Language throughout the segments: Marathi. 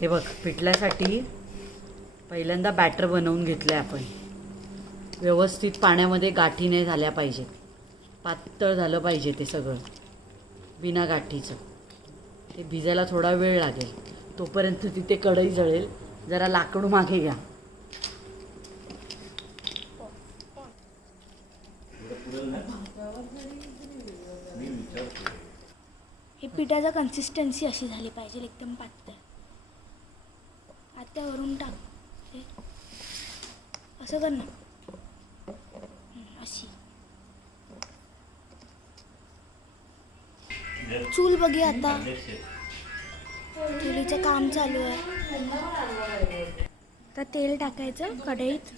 हे बघ, पिठल्यासाठी पहिल्यांदा बॅटर बनवून घेतलं आहे आपण. व्यवस्थित पाण्यामध्ये गाठी नाही झाल्या पाहिजेत, पातळ झालं पाहिजे ते सगळं बिना गाठीचं. ते भिजायला थोडा वेळ लागेल, तोपर्यंत तिथे कढई जळेल. जरा लाकडू मागे घ्या. हे पिठाचा कन्सिस्टन्सी अशी झाली पाहिजे, एकदम पातळ. आता वरून टाक, हे असं कर ना, अशी. चूल बघी आता, चुलीचं काम चालू आहे. आता तेल टाकायचं कढईत.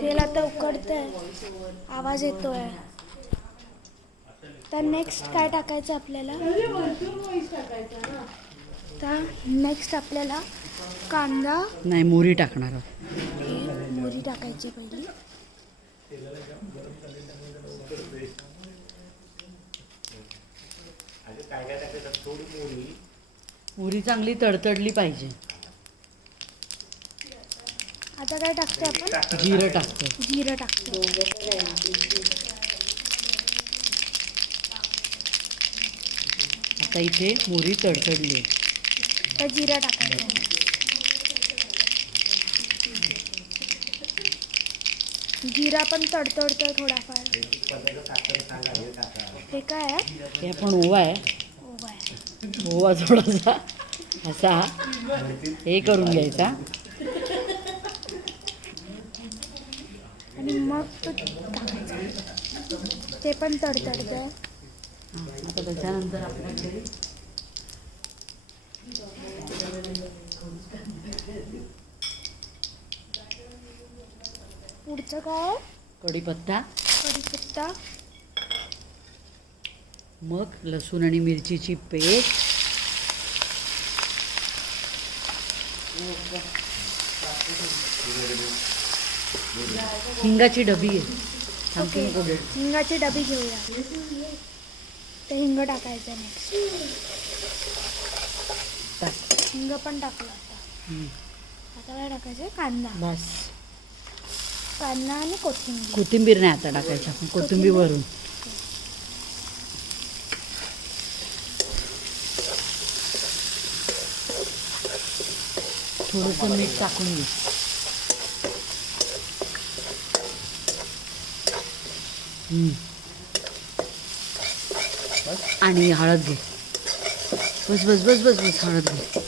तेल आता उकडतंय, आवाज येतोय. तर नेक्स्ट काय टाकायचं आपल्याला? तर नेक्स्ट आपल्याला कांदा नाही, मोहरी टाकणार आहोत. मोहरी टाकायची पहिली. मोहरी चांगली तडतडली पाहिजे. आता काय टाकते आपण? जिरं टाकतो. जिरं टाकतो. आता इथे मोहरी तडतडली आहे, तर जिरं टाकायचं. जिरा पण तडतडतोय थोडाफार. हे काय आहे? हे आपण ओवा आहे. ओवा आहे. ओवा थोडासा असा हे करून घ्यायचा आणि मग तो टाकायचा. ते पण तडतडतंय. आता त्याच्यानंतर आपल्याकडे पुढचं काय? कढीपत्ता, कढीपत्ता, मग लसूण आणि मिरचीची पेस्ट, हिंगाची डबी आहे. ओके, हिंगाची डबी घेऊया. ते हिंग टाकायचं नेक्स्ट. हिंग पण टाकलं आता. आता काय टाकायचं? कांदा. बस. कांदा आणि कोथिंबीर. कोथिंबीर नाही आता टाकायची, आपण कोथिंबीर वरून. थोडंसं मीठ टाकून घे. आणि हळद घे. बस बस बस बस बस, हळद घे.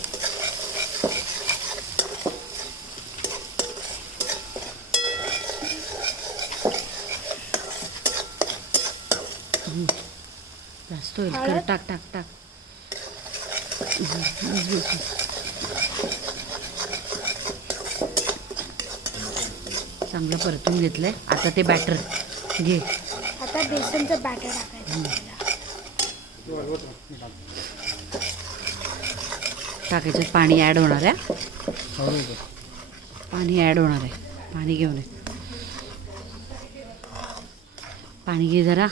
जास्त होईल, कर. टाक टाक टाक. चांगलं परतून घेतलंय. आता ते बॅटर घे. आता बेसनचं बॅटर टाकायचं. टाकायचं. पाणी ॲड होणार आहे. पाणी ॲड होणार आहे. पाणी घेऊन ये. पाणी घे जरा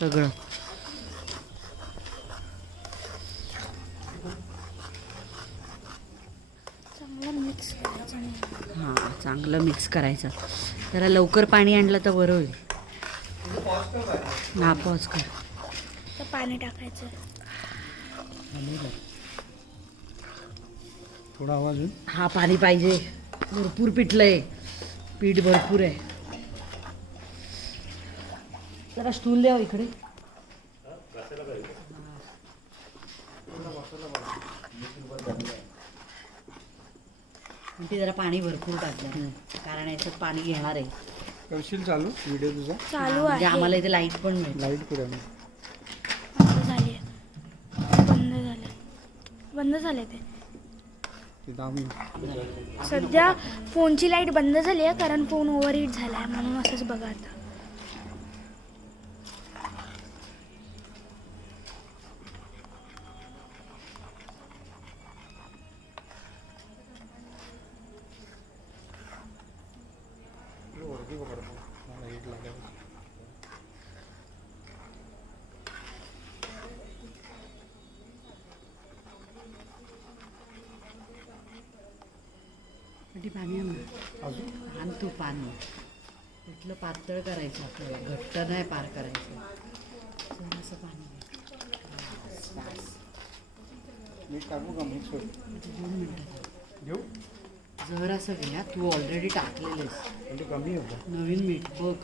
सगळं. चांगलं मिक्स करायचं. हां, चांगलं मिक्स करायचं. जरा लवकर पाणी आणलं तर बरं होईल. ना पॉज कर. तर पाणी टाकायचं. थोडा आवाज. हा, पाणी पाहिजे. भरपूर पिठलंय, पीठ भरपूर आहे. जरा स्टूल द्या इकडे. ते जरा पाणी भरपूर टाकलं, कारण याच्यात पाणी घेणार आहे. करशील चालू व्हिडिओ तुझा? चालू म्हणजे आहे. आम्हाला इथे लाईट पण मिळेल. लाईट कुठे आहे? बंद झाली आहे. बंद झालं. बंद झाले ते. सध्या फोनची लाईट बंद झाली आहे, कारण फोन ओव्हरहीट झाला आहे, म्हणून असंच बघा आता. कधी पाणी आण ना. अजून आण तू पाणी. पिठलं पातळ करायचं आपल्याला, घट्ट नाही पार करायचं. जरासं पाणी घे. बस, बस. मीठ टाकू का मिक्स होईल 2 मिनटं. घेऊ जरासं घे हा, तू ऑलरेडी टाकलेलंस. म्हणजे कमी होतं. नवीन मीठ बघ.